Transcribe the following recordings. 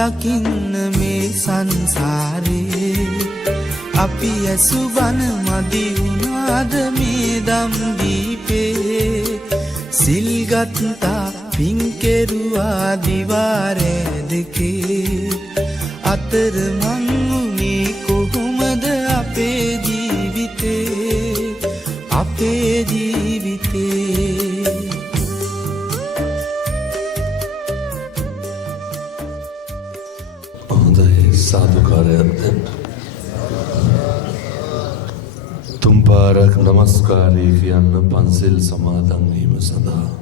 දකින්න මේ සංසාරේ අපි ඇසුබන මදි වුණාද මේ දම් දීපේ සිල්ගත්තා පින් කෙරුවා දිවාරේ දෙකේ අතර මං උනේ කොහොමද අපේ ජීවිතේ හොඳයි සාදුකාරයක් දැන් තුන් පාරක් නමස්කාරය කියන්න පන්සිල් සමාදන් වීම සඳහා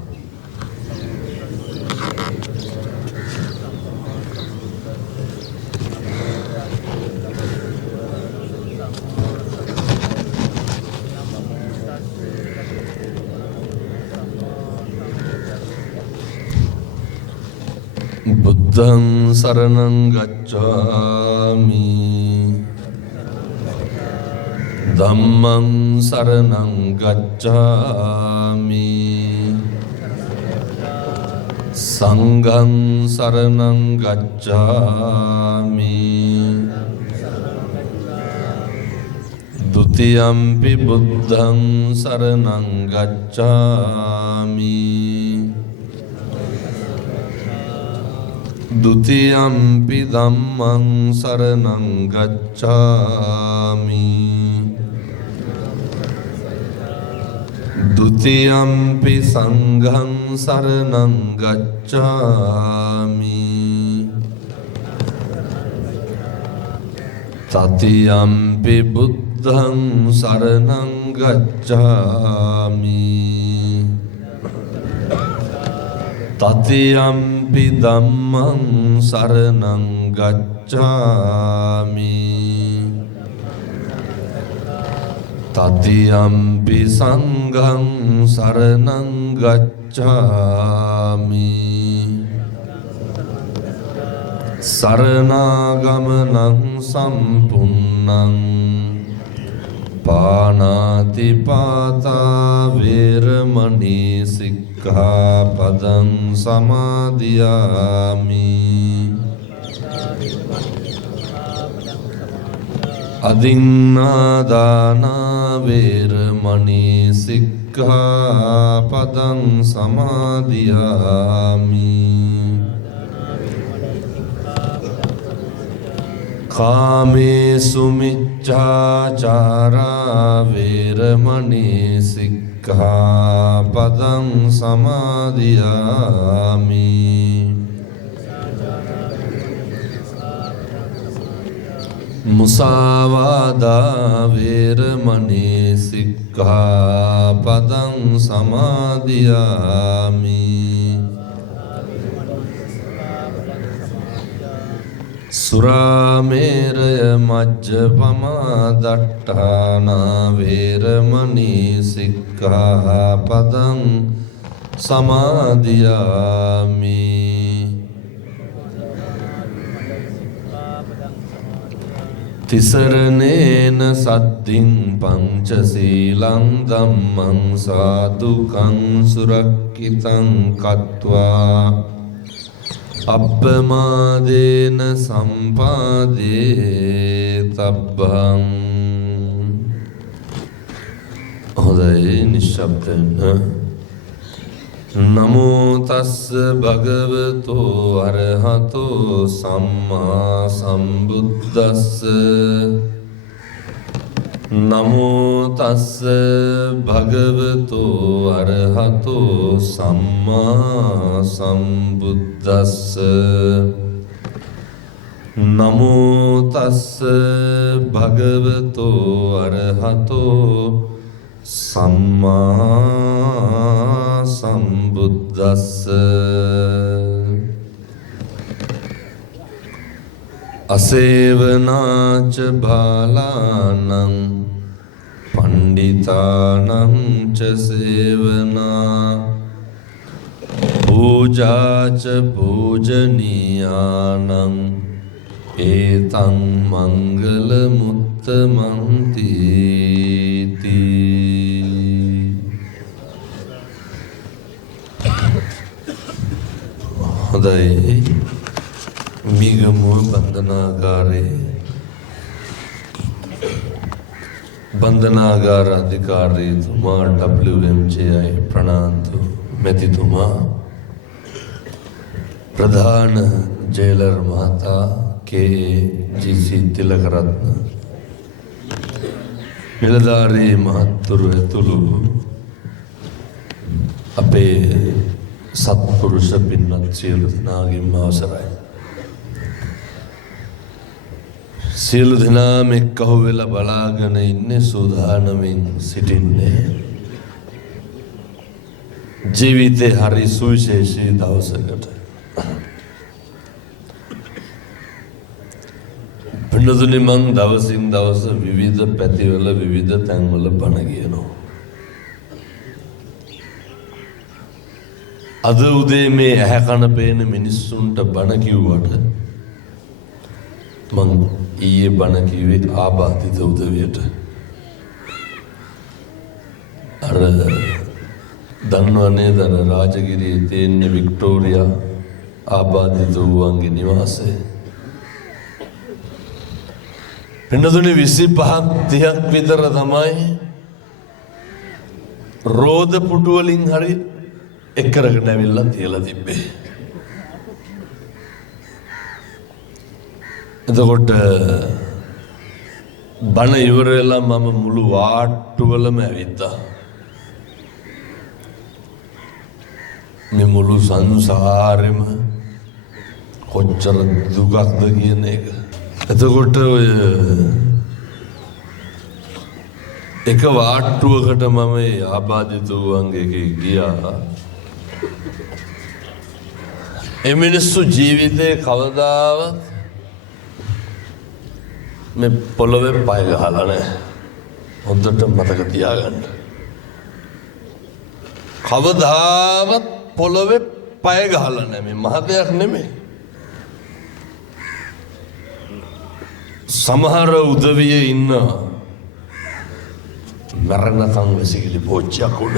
බුද්ධං සරණං ගච්ඡාමි ධම්මං සරණං ගච්ඡාමි සංඝං සරණං ගච්ඡාමි ဒုတိယံ පි බුද්ධං සරණං ගච්ඡාමි द्वितीयम्पि धम्मं शरणं गच्छामि द्वितीयम्पि संघं शरणं गच्छामि तृतीयम्पि बुद्धं शरणं गच्छामि तृतीयम्पि धम्मं शरणं गच्छामि तृतीयम्पि संघं शरणं गच्छामि शरणागमनं सम्पूर्णं පානාතිපාතා වේරමණී සික්ඛාපදං සමාදියාමි අදින්නාදානා වේරමණී සික්ඛාපදං සමාදියාමි කාමේසු මිච්ඡාචාරා වේරමණී සික්ඛාපදං සමාදියාමි මුසාවාදා වේරමණී සික්ඛාපදං සමාදියාමි සුරාමේරය මජ්ජපමා දට්ඨානා වේරමණී සික්ඛාපදං සමාදියාමි තිසරණේන සද්ධින් පංචශීලං ධම්මං සාදුකං සුරක්ඛිතං කତ୍වා අප්පමාදේන සම්පාදේ තබ්බං හොඳයි නිශ්ශබ්දයෙන් නමෝ තස්ස භගවතෝ අරහතෝ සම්මා සම්බුද්දස්ස නමෝ තස්ස භගවතෝ අරහතෝ සම්මා සම්බුද්දස්ස නමෝ තස්ස භගවතෝ අරහතෝ සම්මා සම්බුද්දස්ස අසේවනාච බාලානං පණ්ඩිතානං ච සේවනා පූජාච පූජනීයානං ඒතං මංගල මුත්තමං තීති හොඳයි මීගමුව බන්ධනාගාර අධිකාරීතුමා WMJI ප්‍රනාන්දු මැතිතුමා ප්‍රධාන ජේලර් මහතා KAGC තිලකරත්න නිලධාරී මහත්තුරු ඇතුළු අපේ සත්පුරුෂ පින්වත් සියලු දෙනාගේම අවසරයි. සියලු දෙනාම එක්කහු වෙලා බලාගෙන ඉන්නේ සූදානමින් සිටින්නේ ජීවිතේ හරි සුවිශේෂී දවසකට. පින්නතුනි මං දවසින් දවස විවිධ පැතිවල විවිධ තැන්වල බණ කියනවා. අද උදේ මේ ඇහැ කන පේන මිනිස්සුන්ට බණ කිව්වට මං ඊයේ බණ කිව්වේ ආබාධිත උදවියට. අර දන්නවනේ දර රාජගිරියේ තියෙන වික්ටෝරියා ආබාධිත වූවන්ගේ නිවාසය. පින්නතුනි 25ක් 30ක් විතර තමයි රෝද පුටු වලින් හරි එක් කරගෙන ඇවිල්ලා තියලා තිබ්බේ. එතකොට බණ ඉවර වෙලා මම මුළු වාට්ටුවලම ඇවිත්තා. මේ මුළු සංසාරෙම කොච්චර දුකක්ද කියන එක. එතකොට ඔය එක වාට්ටුවකට මම ආබාධිත වූවන්ගේ ගියා. ඒ මිනිස්සු ජීවිතේ කවදාවත් මේ පොළොවේ පය ගහලා නැහැ. හොඳට මතක තියාගන්න. කවදාවත් පොළොවේ පය ගහලා නැහැ. මේ මහ දෙයක් නෙමෙයි. සමහර උදවියේ ඉන්න මරණකම් වැසිකිලි පෝච්චියක් උඩ.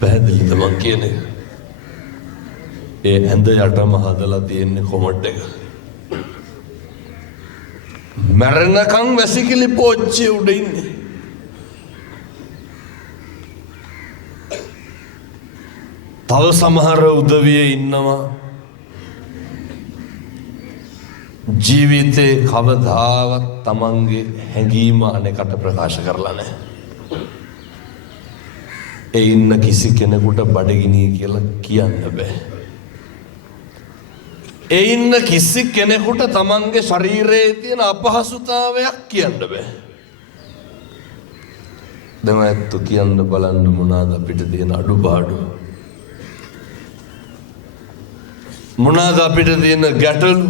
පැහැදිලිද මං කියන්නේ? ඒ ඇඳ යටම හදලා තියෙන්නේ කොමඩ් එක. මරණකම් වැසිකිලි පෝච්චිය උඩ ඉන්නේ. තව සමහර උදවියේ ඉන්නවා ජීවිතේ කවදාවත් තමන්ගේ හැඟීම අනෙකට ප්‍රකාශ කරලා නැහැ. ඒ ඉන්න කිසි කෙනෙකුට බඩගිනි කියලා කියන්න බෑ. ඒ ඉන්න කිසි කෙනෙකුට තමන්ගේ ශරීරයේ තියෙන අපහසුතාවයක් කියන්න බෑ. දැන් ඇත්ත කියන්න බලන්න මොනවාද අපිට තියෙන අඩුපාඩු? මොනවාද අපිට තියෙන ගැටලු?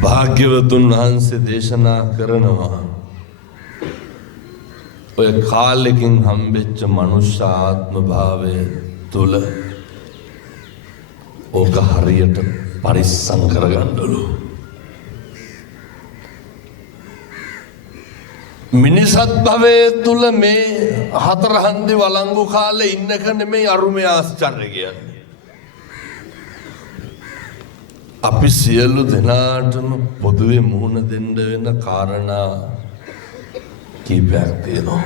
භාග්‍යවතුන් වහන්සේ දේශනා කරනවා ඔය කාලෙකින් හම්බෙච්ච මනුෂ්‍ය ආත්ම භාවය තුල ඕක හරියට පරිස්සම් කරගන්නලු. මිනිසත් භවයේ තුල මේ හතර හන්දි වළංගු කාලේ ඉන්නක නෙමෙයි අරුමේ ආශ්චර්ය කියන්නේ. අපි සියලු දෙනාටම පොදුවේ මුහුණ දෙන්න වෙන කාරණා කීපයක් තියෙනවා.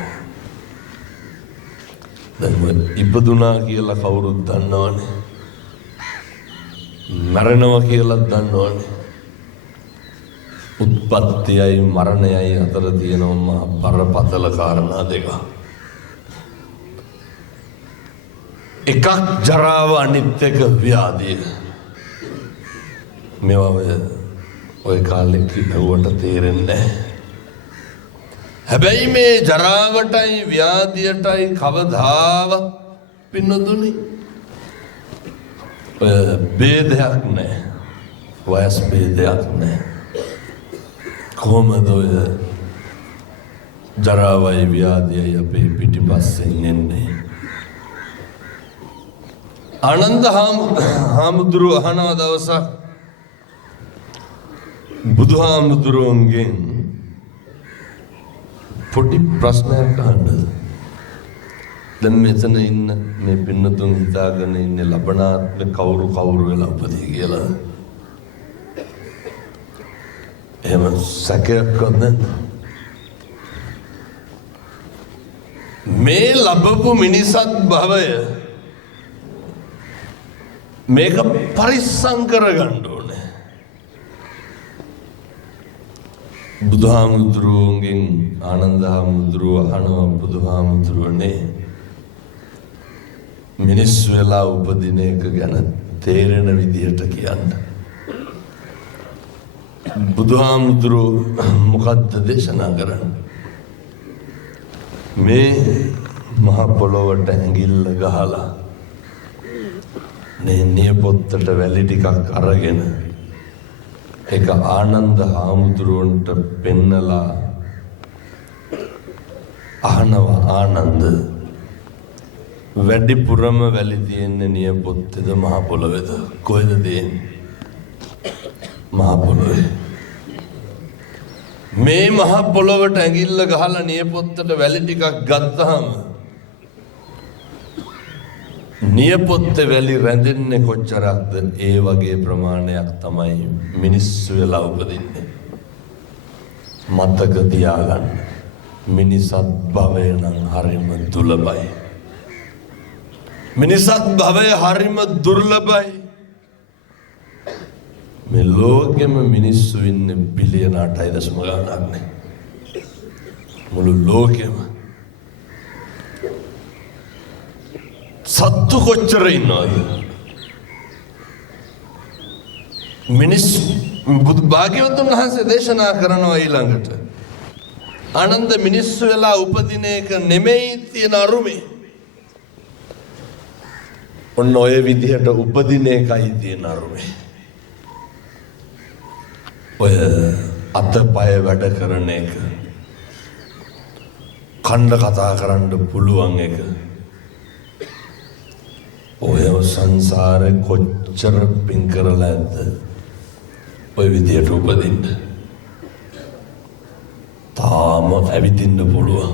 දැන් ඉපදුනා කියලා කවුරුත් දන්නවනේ. මරණවා කියලා දන්නවනේ. උත්පත්තියයි මරණයයි අතර තියෙනවා බරපතල කාරණා දෙක. එකක් ජරාව අනිත් එක ව්‍යාධිය. මේවා ඔය කාලේ කිව්වට තේරෙන්නේ නැහැ. හැබැයි මේ ජරාවටයි ව්‍යාධියටයි කවදාවත් පින්නතුනි බේදයක් නැහැ. වයස් බේදයක් නැහැ. කොහොමද ඔය ජරාවයි ව්‍යාධියයි අපේ පිටිපස්සෙන් එන්නේ? ආනන්ද හාමුදුරුවෝ අහනවා දවසක් බුදුහාමුදුරුවන්ගෙන් පොඩි ප්‍රශ්නයක් අහන්න. දැන් මෙතන ඉන්න මේ පින්නතුන් හිතාගෙන ඉන්නේ ලබනාත්ම කවුරු වෙලා උපදී කියලා. එහෙම සැකයක්වත් නැද්ද? මේ ලැබපු මිනිසත් භවය මේක පරිස්සම් කරගන්න ඕනේ. බුදුහාමුදුරුවන්ගෙන් ආනන්ද හාමුදුරුව අහනවා බුදුහාමුදුරුවනේ මිනිස් වෙලා උපදින එක ගැන තේරෙන විදිහට කියන්න. බුදුහාමුදුරුව මොකද්ද දේශනා කරන්නේ? මේ මහ පොළොවට ඇඟිල්ල ගහලා නියපොත්තට වැලි ටිකක් අරගෙන ඒක ආනන්ද හාමුදුරුවන්ට පෙන්නලා අහනවා ආනන්ද වැඩිපුරම වැලි තියෙන්නේ නියපොත්තේද මහ පොළොවේද? කොහෙද තියෙන්නේ? මහ පොළොවේ. මේ මහ පොළොවට ඇඟිල්ල ගහලා නියපොත්තට වැලි ටිකක් ගත්තාම නියපොත්තේ වැලි රැඳෙන්නේ කොච්චරක්ද? ඒ වගේ ප්‍රමාණයක් තමයි මිනිස්සු වෙලා උපදින්නේ. මතක තියාගන්න. මිනිසත් භවය නම් හරිම දුර්ලභයි. මිනිසත් භවය හරිම දුර්ලභයි. මේ ලෝකෙම මිනිස්සු ඉන්නේ බිලියන 8.9 ගණනක් නේ. මුළු ලෝකෙම සත්තු කොච්චර ඉන්නවද? මිනිස්සු බුදු භාග්‍යවතුන් වහන්සේ දේශනා කරනවා ඊළඟට ආනන්ද මිනිස්සු වෙලා උපදින එක නෙමෙයි තියෙන අරුමේ. ඔන්න ඔය විදිහට උපදින එකයි තියෙන අරුමේ. ඔය අතපය වැඩ කරන එක, කණ්ඩ කතා කරන්න පුළුවන් එක, ඔය සංසාරේ කොච්චර පින් කරලා ඇද්ද ඔය විදියට උපදින්න. තාම ඇවිදින්න පුළුවන්.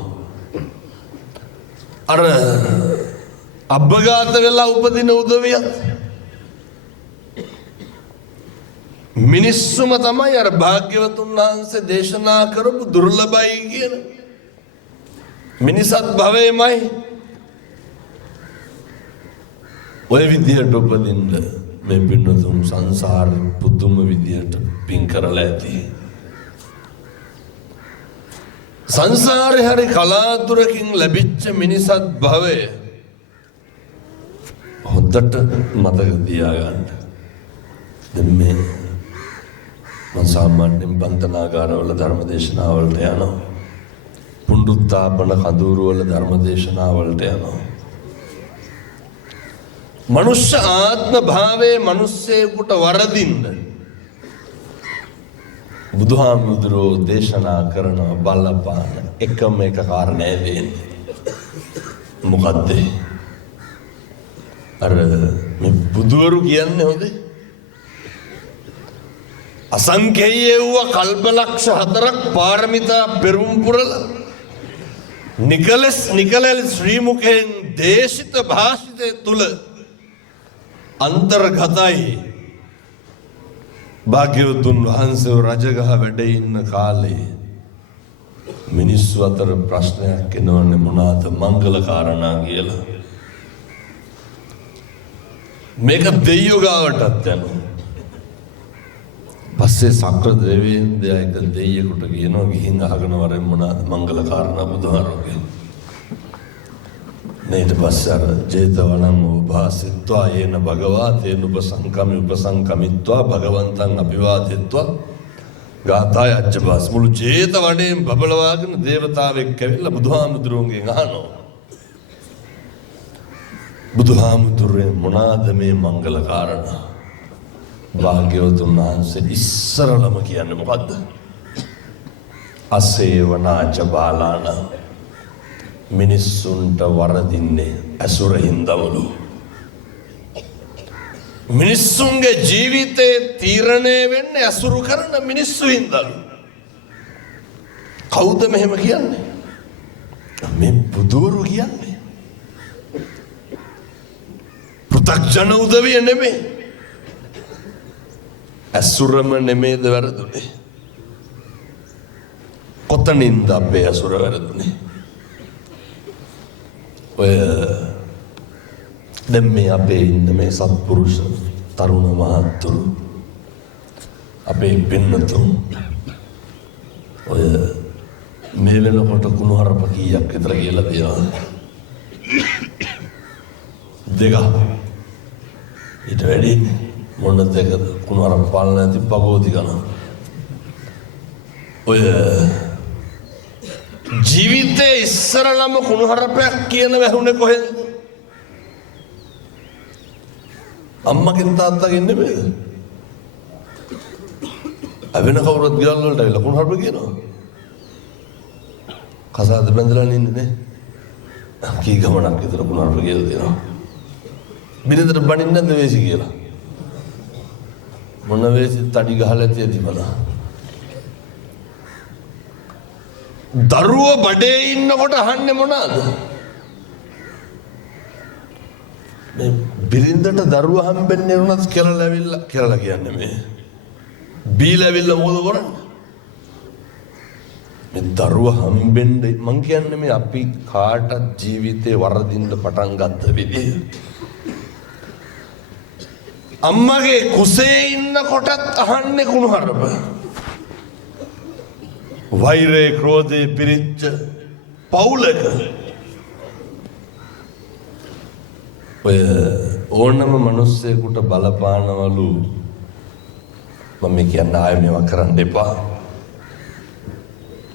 අර අබ්බගාත වෙලා උපදින උදවියත් මිනිස්සුම තමයි අර භාග්‍යවතුන් වහන්සේ දේශනා කරපු දුර්ලභයි කියන මිනිසත් භවයමයි. ඔය විදියට උපදින්න මේ පින්නතුන් සංසාරේ පුදුම විදියට පින් කරලා ඇති. සංසාරේ හරි කලාතුරකින් ලැබිච්ච මිනිසත් භවය හොඳට මතක තියාගන්න. දැන් මේ මම සාමාන්‍යයෙන් බන්ධනාගාරවල ධර්මදේශනාවලට යනවා. පුණ්ඩුත්ථාපන කඳවුරුවල ධර්මදේශනාවලට යනවා. මනුෂ්‍ය ආත්ම භාවයේ මිනිස්සෙකුට වරදින්න බුදුහාමුදුරෝ දේශනා කරන බලපාන එකම එක කාරණය දෙන්නේ. මොකද්ද? අර මේ බුදුවරු කියන්නේ හොඳේ අසංඛේය වූ කල්පලක්ෂ 4ක් පාරමිතා පෙරම් පුරලා නිකලස් ශ්‍රී මුඛයෙන් දේශිත භාෂිතය තුල අන්තර්ගතයි. භාග්‍යවතුන් වහන්සේ රජගහ වැඩ ඉන්න කාලේ මිනිස්සු අතර ප්‍රශ්නයක් එනවනේ මොනවාද මංගල කාරණා කියලා. මේක දෙයියෝ ගාවටත් යනවා. පස්සේ සක්‍ර දෙවියන්දයා එක දෙයියෙකුට කියනවා ගිහින් අහගෙන වරෙන් මොනවාද මංගල කාරණා බුදුහාරෝගේ. ඊට පස්සේ අර ජේතවනං උපාසිත්වා යේන භගවා තේන උපසංකමිත්වා භගවන්තං අභිවාදිත්වා ගාථාය අච්චබස් මුළු ජේතවනයෙන් බබලවාගෙන දේවතාවෙක් ඇවිල්ලා බුදුහාමුදුරුවන්ගෙන් අහනවා බුදුහාමුදුරුවෝ මොනවාද මේ මංගල කාරණා? භාග්‍යවතුන් වහන්සේ ඉස්සරලම කියන්නේ මොකද්ද? අසේවනාච බාලාන මිනිස්සුන්ට වරදින්නේ අසුර හින්දවලු. මිනිස්සුන්ගේ ජීවිතේ තීරණය වෙන්නේ අසුරු කරන මිනිස්සු හින්දලු. කවුද මෙහෙම කියන්නේ? මේ බුදුරු කියන්නේ. පෘථග්ජන උදවිය නෙමෙයි. ඇසුරම නෙමේද වැරදුනේ. කොතනින්ද අපේ ඇසුර වැරදුනේ? ඔය දැන් මේ අපේ ඉන්න මේ සත්පුරුෂ තරුණ මහත්තුරු අපේ පින්නතුන් ඔය මේ වෙනකොට කුණුහරුප කීයක් විතර කියලා තියෙනවද? 2. ඊට වැඩි මොන 2ද? කුණුහරුප පාලන නැති පගෝති ගන්න. ඔය ජීවිතේ ඉස්සරලම කුණුහරුපයක් කියන වැහුනේ කොහෙන්ද? අම්මගෙන් තාත්තගෙන් නෙමෙයිද? අවෙන කවුරුත් ගෙවල් වලට ඇවිල්ලා කුණුහරුප කියනවා. කසාද බැඳලා ඉන්නේ නේ. කී ගමනක් විතර කුණුහරුප කියලා දෙනවා. බිරිඳට බණින්න නැද්ද වේසි කියලා? මොන වේසි තඩි ගහලා තියෙදි බලා. දරුවෝ බඩේ ඉන්නකොට අහන්නේ මොනවාද? මේ බිරිඳට දරුවා හම්බෙන්නේ වුණත් කියලා කියන්නේ මේ. බීලා ඇවිල්ලා මොකද කරන්නේ? මේ දරුවා හම්බෙන්නේ මං කියන්නේ මේ අපි කාටත් ජීවිතේ වරදින්න පටන් ගත්ත විදිහ. අම්මගේ කුසේ ඉන්නකොටත් අහන්නේ කුණුහරුප. වෛරේ ක්‍රෝධේ පිරිච්ච පවුලක ඔය ඕනම මිනිස්සෙකුට බලපානවලු. මම කියන්න ආයෙ මේවා කරන්න එපා.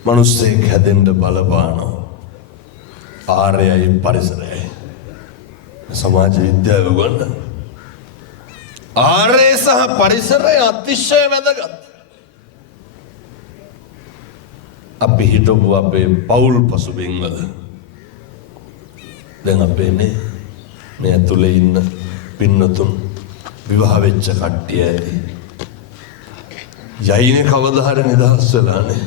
මිනිස්සෙක් හැදෙන්න බලපානවා. ආර්යයි පරිසරයයි. සමාජ විද්‍යාව උගන්වන ආර්ය සහ පරිසරය අතිශය වැදගත්. අපි හිතමු අපේ පවුල් පසුබිම් වල දැන් අපේ මේ ඇතුලේ ඉන්න පින්නතුන් විවාහ වෙච්ච කට්ටිය ඇති. යයිනේ කවදා හරි නිදහස් වෙලානේ.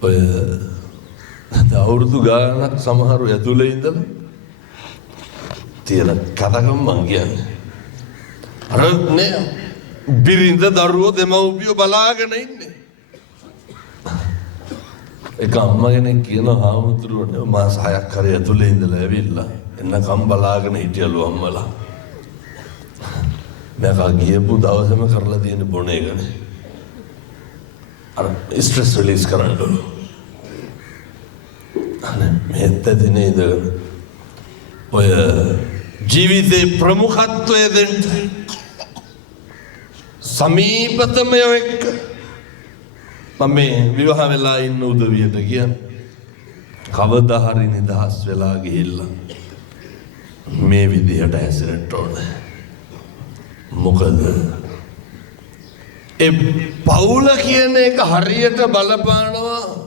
ඔය අවුරුදු ගානක් සමහරු ඇතුලේ ඉඳලා තියෙන කතාවම මං කියන්නේ. අර නේ බිරිඳ දරුවෝ දෙමව්පියෝ බලාගෙන ඉන්නේ. ඒක අම්මා කෙනෙක් කියන හාමුදුරුවෝ මාස 6ක් හරි ඇතුලේ ඉඳලා ඇවිල්ලා එන්නකම් බලාගෙන හිටියලු අම්මලා. මම ගියපු දවසේම කරලා තියෙන බොන එකනේ. අර ස්ට්‍රෙස් රිලීස් කරන්නලු. අනේ මෙහෙත් දිනේ ඉඳගෙන ඔය ජීවිතේ ප්‍රමුඛත්වය දෙන්න සමීපතමය එක්ක මම මේ විවාහ වෙලා ඉන්න උදවියට කියන්නේ කවදා හරි නිදහස් වෙලා ගිහිල්ලා මේ විදිහට හැසිරෙන්න ඕනේ. මොකද ඒ පවුල කියන එක හරියට බලපානවා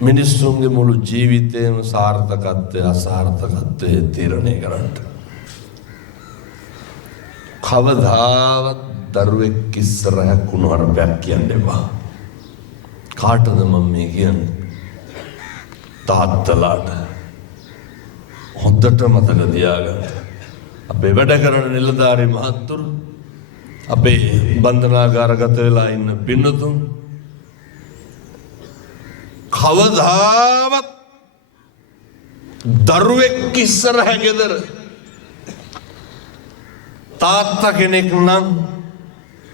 මිනිස්සුන්ගේ මුළු ජීවිතේම සාර්ථකත්වය අසාර්ථකත්වය තීරණය කරන්න. කවදාවත් දරුවෙක් ඉස්සරහ කුණුහරුපයක් කියන්න එපා. කාටද මම මේ කියන්නේ? තාත්තලාට. හොඳට මතක තියාගන්න. අපේ වැඩ කරන නිලධාරී මහත්තුරු, අපේ බන්ධනාගාරගත වෙලා ඉන්න පින්නතුන් කවදාවත් දරුවෙක් ඉස්සරහ ගෙදර තාත්තා කෙනෙක් නම්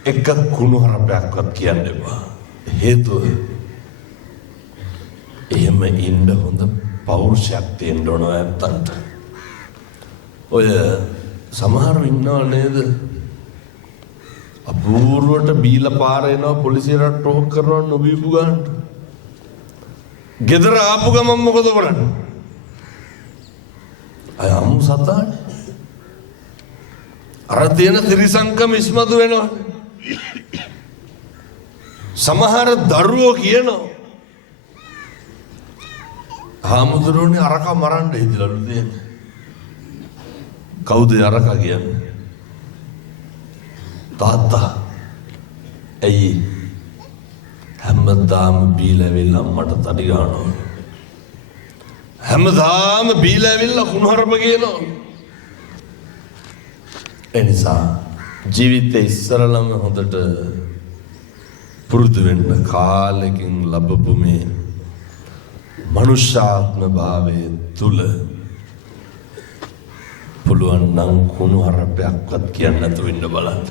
එක කුණුහරුපයක්වත් කියන්න එපා. හේතුව එහෙම ඉන්න හොඳ පෞරුෂයක් තියෙන්න ඕන නැත්තන්ට. ඔය සමහරව ඉන්නව නේද? අපූර්වට බීලා පාර එනවා පොලිසියට ටෝක් කරනවා නොබීපු ගන්නට. ගෙදර ආපු ගමන් මොකද කරන්නේ? අය අම්මු සතානේ. අර තියෙන ත්‍රිසංකම ඉස්මතු වෙනවා. සමහර දරුවෝ කියනවා හාමුදුරුවනේ අරකා මරන්න හිතලලු දෙන්නේ. කවුද අරකා කියන්නේ? තාත්තා. ඇයි හැමදාම බීලා වෙලා මට තඩි ගන්නවා. හැමදාම බීලා ඇවිල්ලා කුණුහරුප කියනවා. ඒ නිසා ජීවිතේ ඉස්සරලම හොඳට පුරුදු වෙන්න කාලෙකින් ලැබපු මේ මනුෂ්‍යාත්ම භාවයේ තුල පුළුවන් නම් කුණුහරුපයක්වත් කියන්න නැතුව ඉන්න බලන්න.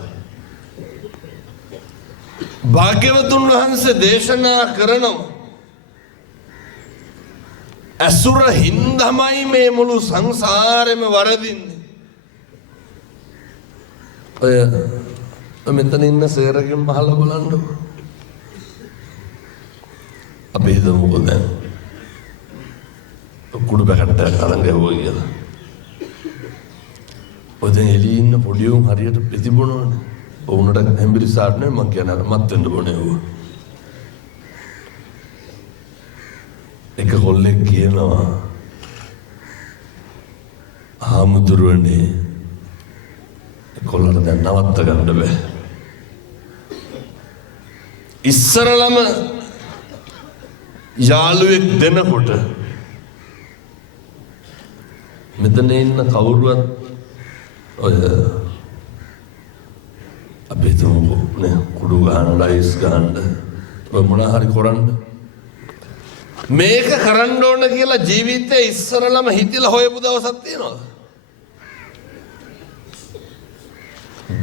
භාග්‍යවතුන් වහන්සේ දේශනා කරනවා අසුර හින්දමයි මේ මුළු සංසාරෙම වරදින්නේ. ඔය මෙතන ඉන්න සේරගෙන් මහලා බලන්න. අපි හිතමුකෝ දැන් කුඩු පැකට්ටයක් අරන් ගහුවා කියලා. ඔය දැන් එළියේ ඉන්න පොඩි උන් හරියට ප්‍රතිබුණවනේ. ඔවුන්ට හැම්බිරිසාට නෙමෙයි මං කියන්නේ මත් වෙන්න බොනේ ඌ. එක කොල්ලෙක් කියනවා ආමුදුරනේ කොල්ලට දැන් නවත්ත ගන්න බෑ. ඉස්සරලම යාළුවෙක් දෙනකොට මෙතන ඉන්න කවුරුවත් ඔය අපි තුමුකෝ නේ කුඩු ගහන්න අයිස් ගහන්න ඔය මොනවා හරි කරන්න මේක කරන්න ඕන කියලා ජීවිතේ ඉස්සරලම හිතලා හොයපු දවසක් තියෙනවා.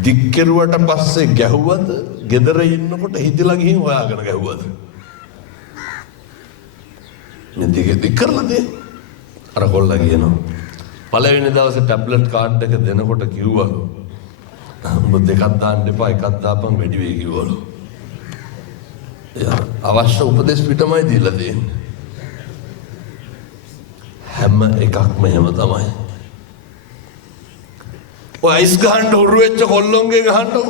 දික්කරුවට පස්සේ ගැහුවද ගෙදර ඉන්නකොට හිතලා ගිහින් හොයාගෙන ගැහුවද මේ දික් කරලා දෙන්න. අර කොල්ලා කියනවා පළවෙනි දවසේ ටැබ්ලට් කාඩ් එක දෙනකොට කිව්වලු උඹ දෙකක් දාන්න එපා එකක් දාපන් වැඩි වෙයි කිව්වලු. අවශ්‍ය උපදෙස් පිටමයි දීලා දෙන්නේ. හැම එකක්ම එහෙම තමයි. ඔය අයිස් ගහන්න උරු වෙච්ච කොල්ලොන්ගේ ගහන්නකො.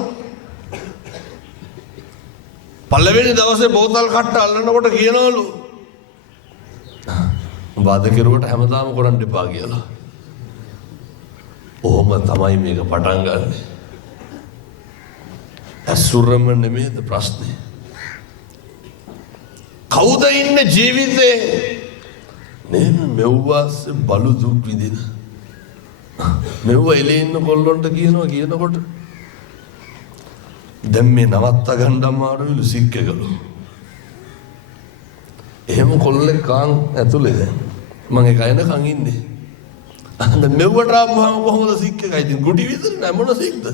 පළවෙනි දවසේ බෝතල් කට්ට අල්ලනකොට කියනවලු උඹ අද කෙරුවට හැමදාම කරන්න එපා කියලා. ඔහොම තමයි මේක පටන් ගන්න. අසුරම නෙමෙයිද ප්‍රශ්නේ. කවුද ඉන්න ජීවිතේ නේද මෙව්වාස් බලු දුක් විඳින මෙව්ව එලේ ඉන්න කොල්ලොන්ට කියනකොට දැන් මේ නවත්ත ගන්න අමාරුයිලු සික්කගලු. එහෙම කොල්ලෙක් කාන් ඇතුලේ දැන් මම ඒක එනකන් ඉන්නේ. අන්න මෙව්වට ආවම කොහොමද සික්කගයි ඉතින් ගුටි විතර නෑ මොන සික්ද?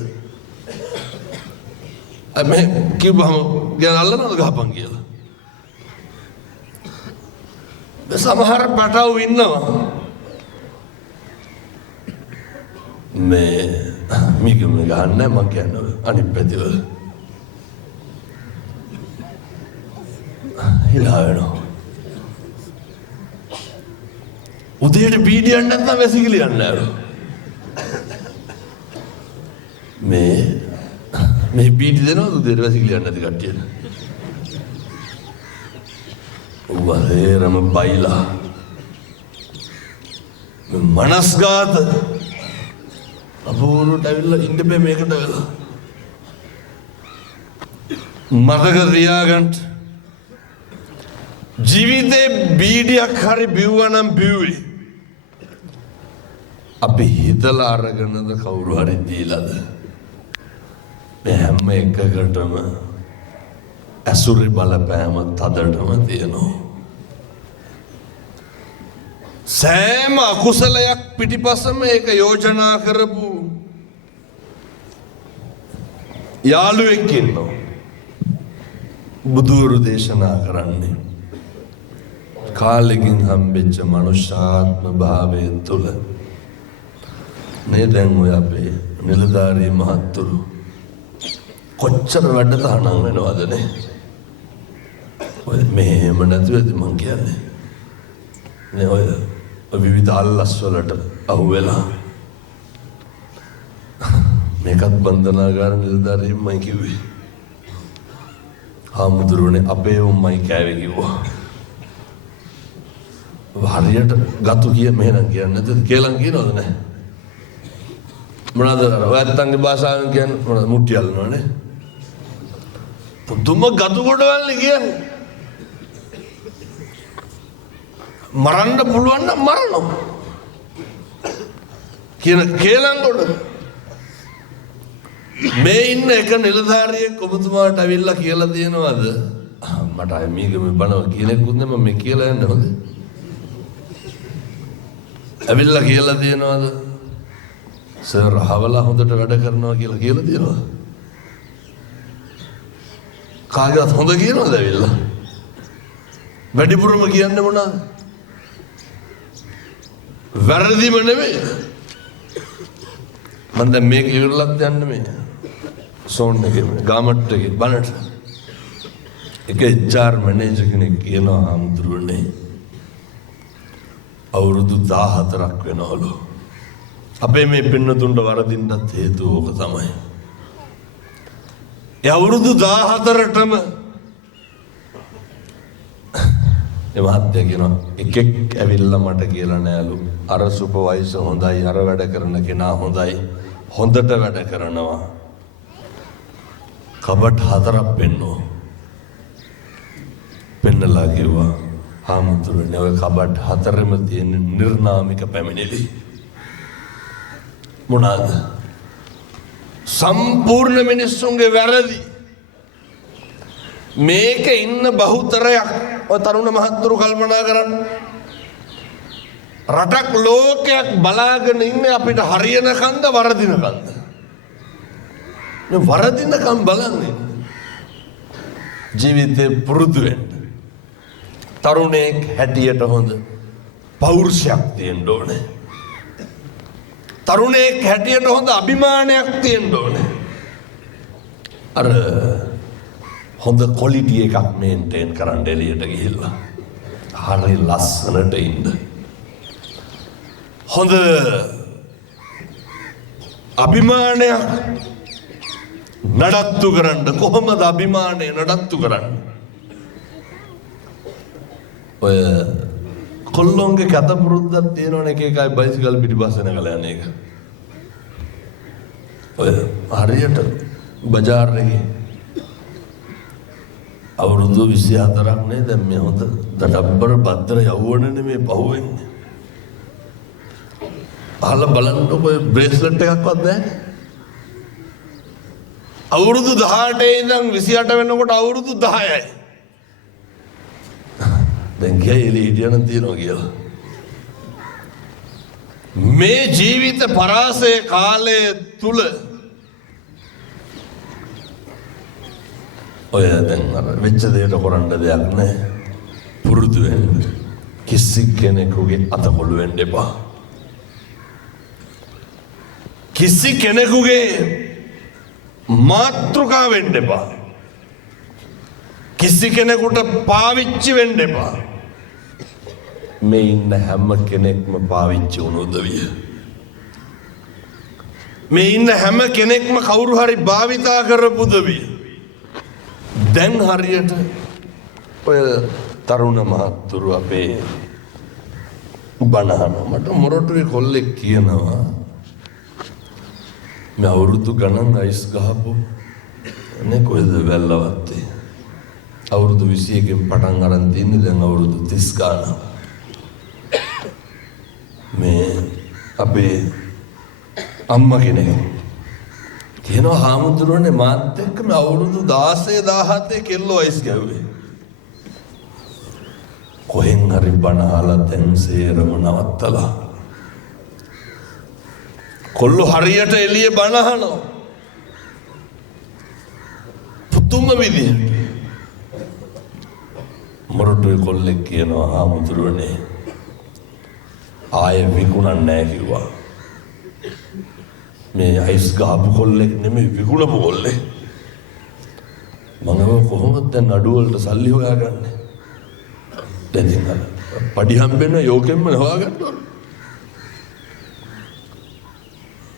අපි කිව්වම ගියන් අල්ලනවද ගහපන් කියලා. සමහර පැටවු ඉන්නවා මේ මිගම ගන්න මම කියන්නේ අනිත් පැතිවල හිලා වෙනවා. උදේට බීඩියක් නැත්නම් වැසිකිලි යන්නේ නෑලු. මේ බීඩි දෙනවද උදේට වැසිකිලි යන්නේ නැති කට්ටියට? වහේරම බයිලා මනස්ගාත අපෝරුට ඇවිල්ලා ඉන්න බෑ මේකට වෙලා. මතක තියාගන්න ජීවිතේ බීඩියක් හරි බිව්වනම් බිව්වේ අපි හිතලා අරගෙනද කවුරු හරි දීලාද? මේ හැම එකකටම අසුරි බලපෑම තදටම තියෙනවා. සෑම අකුසලයක් පිටිපස්සම ඒක යෝජනා කරපු යාළුවෙක් ඉන්නවා. බුදුවරු දේශනා කරන්නේ කාලෙකින් හම්බෙච්ච මනුෂ්‍යාත්ම භාවය තුළ මේ දැන් ඔය අපේ නිලධාරී මහත්තුරු කොච්චර වැඩ තහනම් වෙනවද නේ? ඔය මෙහෙම නැතුව ඇති මං කියන්නේ නේ. ඔය විවිධ අල්ලස් වලට අහුවෙලා මේකත් බන්ධනාගාර නිලධාරීන්මයි කිව්වේ. හාමුදුරුවනේ අපේ උම්මයි කෑවේ කිව්වා. හරියට ගතු කිය මෙහෙනම් කියන්නේ නැද්ද කියලා කියනවද නැහැ? මොනවාද ඔයත්තන්ගේ භාෂාවෙන් කියන්නේ මොනවද මුට්ටි අල්ලනවනේ. පුදුම ගතු කොටවල්නේ කියන්නේ. මරන්න පුළුවන් නම් මරනවා කියන කේලන්නොඩ මේ ඉන්න එක නිලධාරියෙක් ඔබතුමාට ඇවිල්ලා කියලා දෙනවද මට මේකම බනව කියනෙකුත් නෙමෙයි මම කියලා යන්න හොඳ ඇවිල්ලා කියලා දෙනවද සර් හවලා හොඳට වැඩ කරනවා කියලා දෙනවා කාගේවත් හොඳ කියනවද ඇවිල්ලා වැඩිපුරම කියන්නේ මොනවාද වැරදිම නෙමෙයි මම දැන් මේක ඉවරලත් යන්න මේ සෝන් එකේ ගාමට් එකේ බනට එක HR මැනේජර් කෙනෙක් කියනවා හම්දුරුනේ අවුරුදු 14ක් වෙනවලු අපේ මේ පින්නතුන්ට වරදින්නත් හේතුව ඕක තමයි ඒ අවුරුදු 14ටම ඒ මහත්තයා කියනවා එකෙක් ඇවිල්ලා මට කියලා නෑලු අර සුපර්වයිසර් හොඳයි අර වැඩ කරන කෙනා හොඳයි හොඳට වැඩ කරනවා කබඩ් 4ක් පෙන්නලා කිව්වා හාමුදුරනේ ඔය කබඩ් 4ෙම තියෙන නිර්නාමික පැමිණිලි මොනවාද සම්පූර්ණ මිනිස්සුන්ගේ වැරදි මේක ඉන්න බහුතරයක් ඔය තරුණ මහත්තුරු කල්පනා කරන්න රටක් ලෝකයක් බලාගෙන ඉන්නේ අපිට හරියනකන්ද වරදිනකන්ද මේ වරදිනකම් බලන්නේ ජීවිතේ පුරුදු වෙන්න තරුණයෙක් හැටියට හොඳ පෞරුෂයක් තියෙන්න ඕනේ තරුණයෙක් හැටියට හොඳ අභිමානයක් තියෙන්න ඕනේ අර හොඳ ක්වොලිටි එකක් මේන්ටේන් කරන්න එළියට ගිහිල්ලා හරි ලස්සනට ඉන්න හොඳ අභිමානයක් නඩත්තු කරන්න කොහොමද අභිමානය නඩත්තු කරන්න ඔය කොල්ලොන්ගේ කතපුරුද්දක් තියෙනවනේ එක එකයි බයිසිකල් පිටිපස්සේ නැගලා යන එක ඔය හරියට බජාර් එකේ අවුරුදු 24ක් නේ දැන් මේ හොඳ දඩබ්බර භද්‍ර යවුවනනේ මේ පහුවෙන්නේ අහලා බලන්නකො ඔය බ්‍රේස්ලට් එකක්වත් නැහැ අවුරුදු 18 ඉඳන් 28 වෙනකොට අවුරුදු 10යි දැන් ගියලි හිටියනම් තියනවා කියලා මේ ජීවිත පරාසය කාලය තුල ඔය දැන් අර වෙච්ච දෙයට කරන්න දෙයක් නැහැ පුරුදු වෙන්න කිසි කෙනෙකුගේ අතකොළු වෙන්න එපා කිසි කෙනෙකුගේ මාතෘකා වෙන්න එපා කිසි කෙනෙකුට පාවිච්චි වෙන්න එපා මේ ඉන්න හැම කෙනෙක්ම පාවිච්චි වුණු උදවිය මේ ඉන්න හැම කෙනෙක්ම කවුරු හරි භාවිතා කරපු උදවිය දැන් හරියට ඔය තරුණ මහත්තුරු අපේ බණහන මට මොරටුවේ කොල්ලෙක් කියනවා මේ අවුරුදු ගණන් අයිස් ගහපු නේ කොහෙද වැල්ලවත්තේ අවුරුදු 21කින් පටන් අරන් තින්නේ දැන් අවුරුදු 30 ගානක් මේ අපේ අම්මා කෙනෙක් කියනවා හාමුදුරනේ මාත් එක්ක මේ අවුරුදු 16 17 කෙල්ලෝ අයිස් ගැව්වේ කොහෙන් හරි බණ අහලා දැන් සේරම නවත්තලා කොල්ලෝ හරියට එළිය බණ අහනවා පුදුම විදියට මොරටුවේ කොල්ලෙක් කියනවා හාමුදුරනේ ආයෙ විකුණන්නේ නැහැ කිව්වා මේ අයිස් ගහපු කොල්ලෙක් නෙමෙයි විකුණපු කොල්ලෙක් මම කොහොමද දැන් නඩු වලට සල්ලි හොයාගන්නේ දැන් ඉතින් පඩි හම්බෙන්න යෝකෙම්ම හොයාගන්න ඕන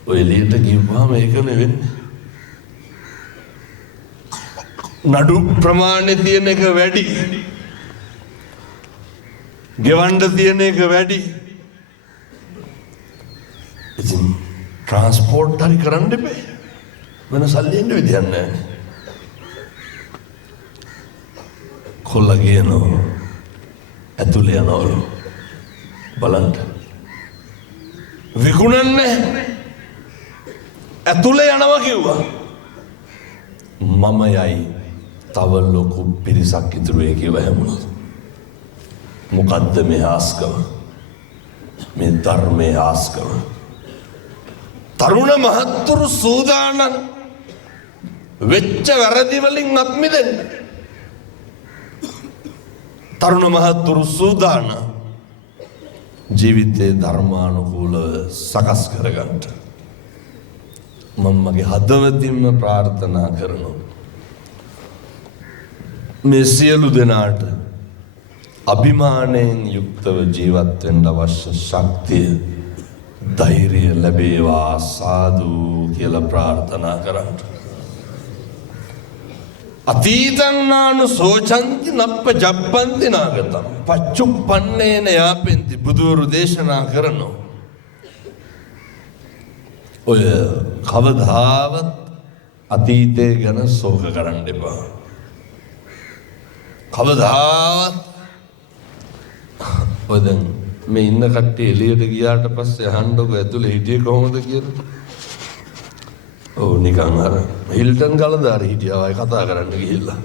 ඔය එළියට ගිහුවාම ඒකනේ වෙන්නේ නඩු ප්‍රමාණය තියෙන එක වැඩි ගෙවන්න තියෙන එක වැඩි ඉතින් ट्रांसपोर्ट हरी करन दे पे मैंने सल्ली इंड विद्यान ने खोला गया नो ऐतुले आना वालो බලන්න. විකුණන්නේ ඇතුලේ යනවා කිව්වා. මම යයි තව ලොකු පිරිසක් ඉතුරු වෙයි කියලා හැමුණා. මොකද්ද මේ ආස්කම? මේ ධර්මයේ ආස්කම. තරුණ මහත්තුරු සූදානම් වෙච්ච වැරදි වලින් අත් මිදෙන්න. තරුණ මහත්තුරු සූදානම් ජීවිතේ ධර්මානුකූලව සකස් කරගන්න. මම මගේ හදවතින්ම ප්‍රාර්ථනා කරනවා මේ සියලු දෙනාට අභිමානයෙන් යුක්තව ජීවත් වෙන්න අවශ්‍ය ශක්තිය ධෛර්යය ලැබේවා සාදු කියලා ප්‍රාර්ථනා කරන්න. අතීතං නානු සෝචන්ති නප්ප ජප්පන්ති නාගතං පච්චුප්පන්නේන යාපෙන්ති බුදුරු දේශනා කරනවා. ඔය කවදාවත් අතීතය ගැන ශෝක කරන්න එපා. කවදාවත් ඔය දැන් මේ ඉන්න කට්ටිය එළියට ගියාට පස්සේ අහන්නකො ඇතුලේ හිටියේ කොහොමද කියලා. ඔව් නිකන් අර හිල්ටන් ගලදාරි හිටියා වයි කතා කරන්න ගිහිල්ලා.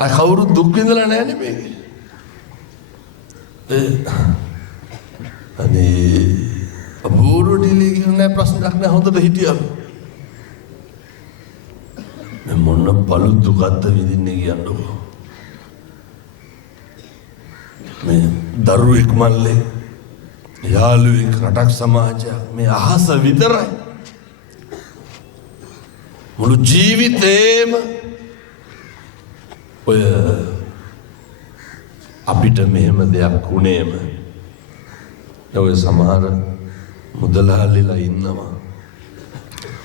අය කවුරුත් දුක් විඳලා නැහැ නේ මේකේ. අනේ අපූර්ව ඩීලේ කියන්නේ ප්‍රශ්නයක් නෑ හොඳට හිටියලු. මේ මොන බලු දුකක්ද විඳින්නේ කියන්නකො. මේ දරුවෙක් මල්ලේ යාළුවෙක් රටක් සමාජයක් මේ අහස විතරයි. මුළු ජීවිතේම ඔය අපිට මෙහෙම දෙයක් වුණේම ඔය සමහර මුදලාලිලා ඉන්නවා.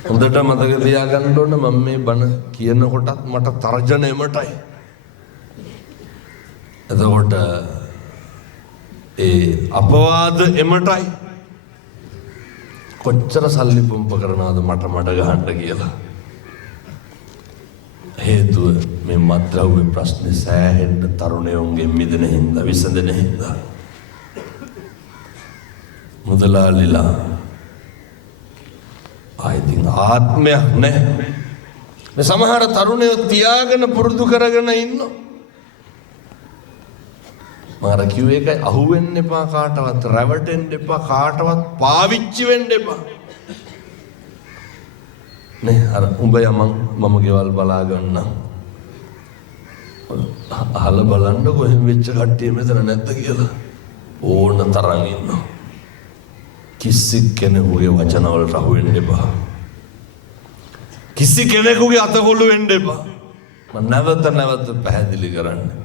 හොඳට මතක තියාගන්න ඕන මම මේ බණ කියනකොටත් මට තර්ජන එමටයි. එතකොට ඒ අපවාද එමටයි. කොච්චර සල්ලි පොම්ප කරනවද මට ගහන්න කියලා. හේතුව මේ මත්ද්‍රව්‍ය ප්‍රශ්නේ සෑහෙන්න තරුණයෝන්ගේ මිදෙන හින්දා විසඳෙන හින්දා මුදලාලිලා ආයිතින් ආත්මයක් නැහැ. මේ සමහර තරුණයෝ තියාගෙන පුරුදු කරගෙන ඉන්නවා. මාර කිව්වේ එකයි අහුවෙන්න එපා කාටවත් රැවටෙන්න එපා කාටවත් පාවිච්චි වෙන්න එපා. නේ අර උඹ යමන් මම ගෙවල් බලා ගන්නම්. අහලා බලන්න කොහෙන් වෙච්ච කට්ටිය මෙතන නැද්ද කියලා. ඕන තරම් ඉන්නවා. කිසි කෙනෙකුගේ වචන වලට අහු වෙන්න එපා. කිසි කෙනෙකුගේ අතකොළු වෙන්න එපා. මම නැවත පැහැදිලි කරන්නේ.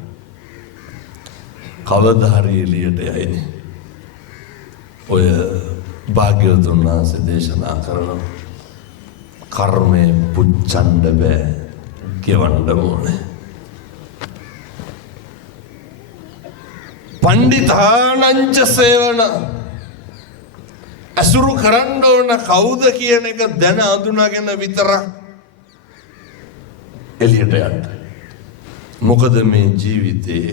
කවදා හරි එළියට යයිනේ. ඔය භාග්‍යවතුන් වහන්සේ දේශනා කරන කර්මය පුච්චන්න බෑ ගෙවන්න ඕනේ. පණ්ඩිතානංච සේවන අසුරු කරන්න ඕන කවුද කියන එක දැන අඳුනගෙන විතරක් එළියට යන්න. මොකද මේ ජීවිතේ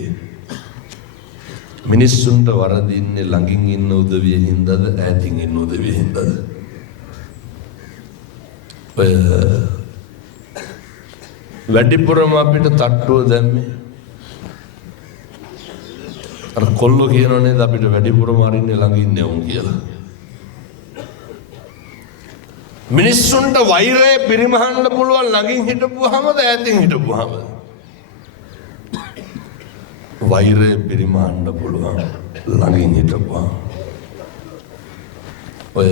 මිනිස්සුන්ට වරදින්නේ ළඟින් ඉන්න උදවිය හින්දාද ඈතින් ඉන්න උදවිය හින්දාද? ඔය වැඩිපුරම අපිට තට්ටුව දැම්මේ අර කොල්ලෝ කියනවා නේද අපිට වැඩිපුරම අරින්නේ ළඟ ඉන්නේ උන් කියලා. මිනිස්සුන්ට වෛරය පරිමහන්න පුළුවන් ළඟින් හිටපුවාමද ඈතින් හිටපුවාමද? වෛරය පරිමහන්න පුළුවන් ළඟින් හිටපුවාම. ඔය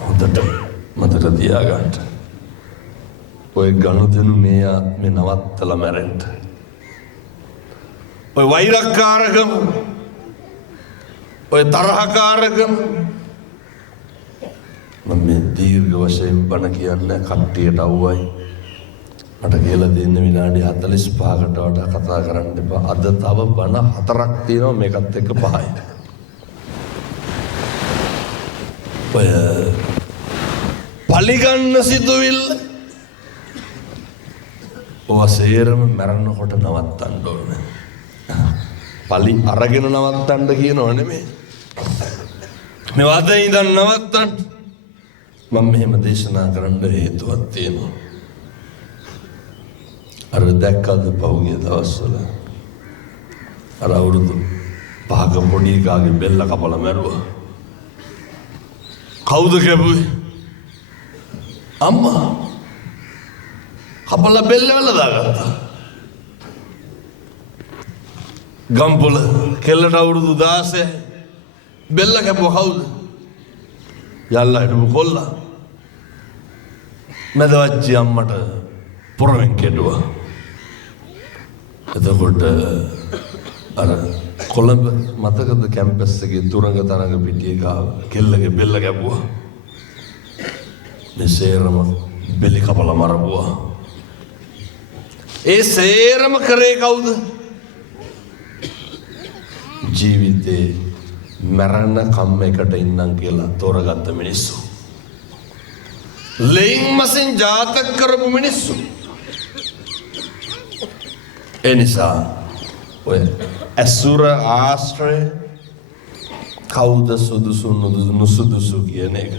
හොඳට මතක තියාගන්න. ඔය ගනුදෙනු මේ ආත්මේ නවත්තලා මැරෙන්න. ඔය වෛරකාරකම ඔය තරහකාරකම මම මේ දීර්ඝ වශයෙන් බණ කියන්නේ කට්ටියට අවුවයි. මට කියලා දෙන්න විනාඩි 45කට වඩා කතා කරන්න එපා. අද තව බණ 4ක් තියෙනවා මේකත් එක්ක 5යි. ඔය පලිගන්න සිතුවිල්ල ඔය සේරම මරන්නකොට නවත්තන්න ඕනේ. පලි අරගෙන නවත්තන්න කියනව නෙමෙයි. මේ වදේ ඉඳන් නවත්තන්න මම මෙහෙම දේශනා කරන්න හේතුවක් තියෙනවා. අර දැක්කද පහුගිය දවස්වල අර අවුරුදු 5ක පොඩි එකාගේ බෙල්ල කපලා මැරුවා. කවුද කැපුවේ? අම්මා. කපලා බෙල්ල වල දාගත්තා. ගම්පොළ කෙල්ලට අවුරුදු 16 බෙල්ල කැපුවා කවුද? යල්ලා හිටපු කොල්ලා. මැදවච්චි අම්මට පොරවෙන් කෙඩුවා. එතකොට අර කොළඹ මතකද කැම්පස් එකේ තුරංග තරඟ පිටියේ ගාව කෙල්ලගේ බෙල්ල කැපුවා. මේ සේරම බෙලි කපලා මරපුවා. ඒ සේරම කරේ කවුද? ජීවිතේ මරණ කම් එකට ඉන්නම් කියලා තෝරගත්ත මිනිස්සු. ලෙයින් මසින් ජාතක කරපු මිනිස්සු. ඒ නිසා ඔය අසුර ආශ්‍රය කවුද සුදුසු නුසුදුසු කියන එක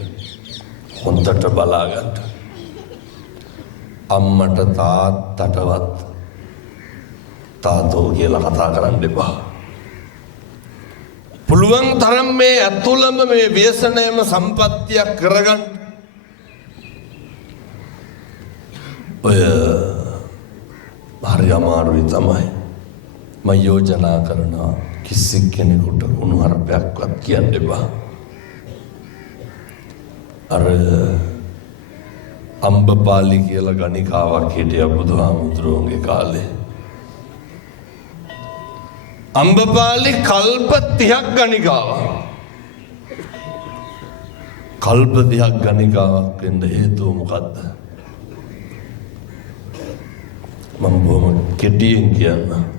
හොඳට බලාගන්න. අම්මට තාත්තටවත් තාතෝ කියලා කතා කරන්න එපා. පුළුවන් තරම් මේ ඇතුළම මේ ව්‍යසනයම සම්පත්තියක් කරගන්න. ඔය හරි අමාරුයි තමයි. මම යෝජනා කරනවා කිසි කෙනෙකුට උණුහරුපයක්වත් කියන්න එපා. අර අම්බපාලි කියලා ගණිකාවක් හිටියා බුදුහාමුදුරුවන්ගේ කාලේ. අම්බපාලි කල්ප 30ක් ගණිකාවක්. කල්ප 30ක් ගණිකාවක් වෙන්න හේතුව මොකද්ද? මම බොහොම කෙටියෙන් කියන්න.